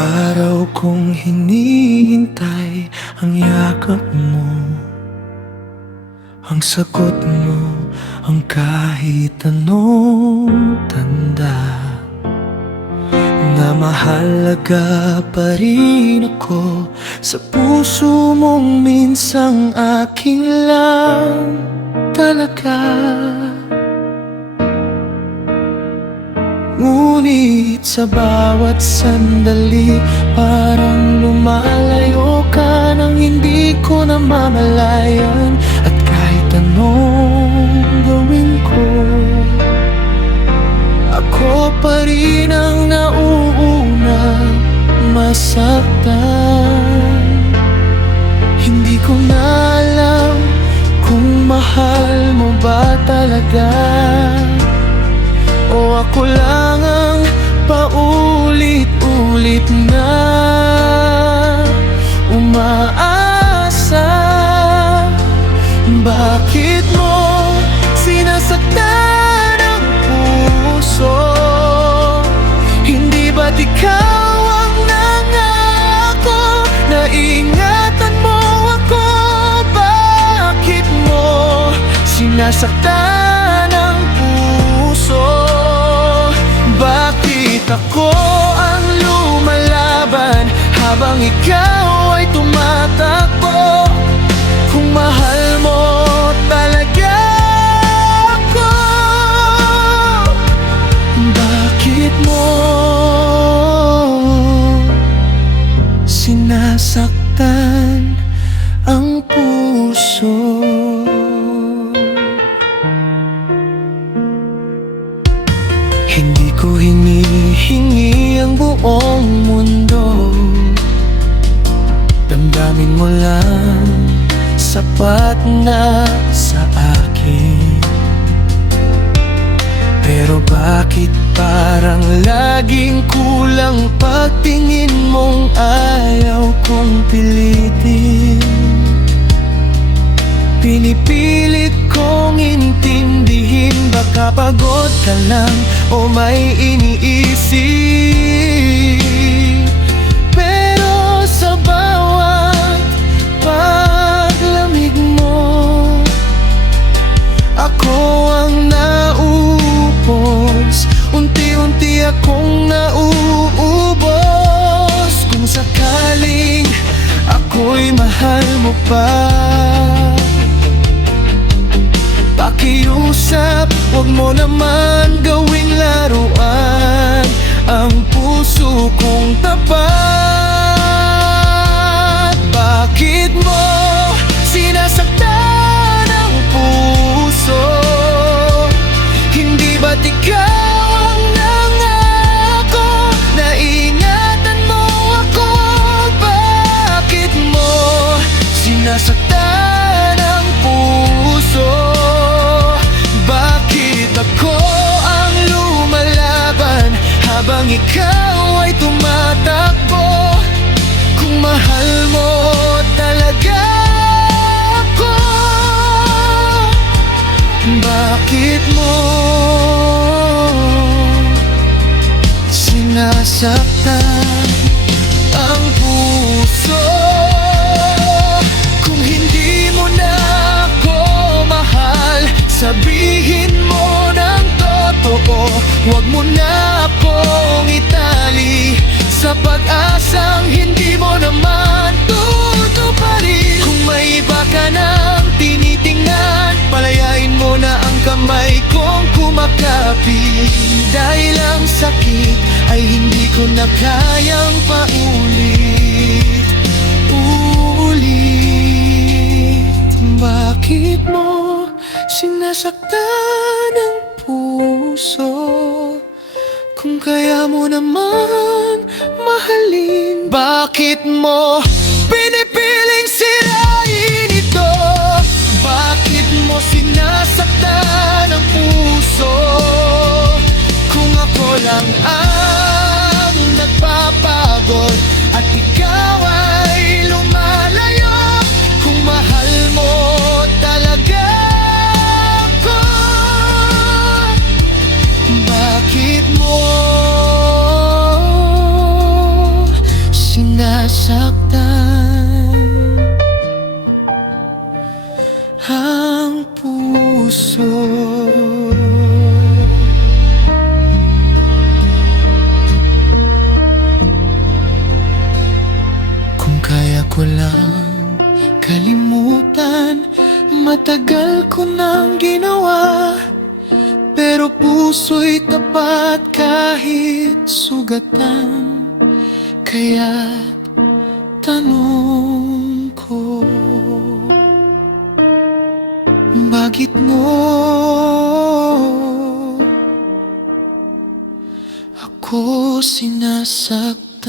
araw kong hinihintay ang yakap mo, ang sagot mo, ang kahit anong tanda na mahalaga pa rin ako sa puso mong minsang aking lang talaga. Ngunit sa bawat sandali parang lumalayo ka nang hindi ko namamalayan. At kahit anong gawin ko, ako pa rin ang nauuna masaktan. Hindi ko na alam kung mahal mo ba talaga, o ako lang ang paulit-ulit na umaasa. Bakit mo sinasaktan ang puso? Hindi ba't ikaw ang nangako na ingatan mo ako? Bakit mo sinasaktan ang puso? Bakit ako ang lumalaban habang ikaw ay tumatakbo? Kung mahal mo talaga ako, bakit mo sinasaktan ang puso? Hindi ko hinihingi ang buong mundo, damdamin mo lang sapat na sa akin. Pero bakit parang laging kulang pagtingin mong ayaw kong pilitin? Pinipilit kong intindihin, baka pagod ka lang o may iniisip. Pero sa bawat paglamig mo, ako ang naubos. Unti-unti akong nauubos. Kung sakaling ako'y mahal mo pa, pakiusap, huwag mo naman gawing laruan ang puso kong tapat. Bakit mo sinasaktan ang puso? Hindi ba't ikaw ang nangako na ingatan mo ako? Bakit mo sinasaktan ang puso? Bakit ako ang lumalaban habang ikaw ay tumatakbo? Kung mahal mo talaga ako, bakit mo sinasaktan ang puso? Kung hindi mo na ako mahal, sabihin mo ng totoo. Huwag mo na akong itali sa pag-asang hindi mo naman tutuparin. Kung may iba ka nang tinitingnan, palayain mo na ang kamay kong kumakapi. Dahil ang sakit ay hindi ko na kayang paulit-ulit. Bakit mo sinasaktan ang puso? Kung kaya mo naman mahalin, bakit mo pinipiling sirain ito? Bakit mo sinasaktan ang puso? Kung ako lang ang nagpapagod at ikaw ay lumalayo. Kung mahal mo talaga ako, bakit mo nasaktan ang puso. Kung kaya ko lang kalimutan, matagal ko nang ginawa. Pero puso'y tapat kahit sugatan. Kaya't tanong ko, bakit mo ako sinasaktan?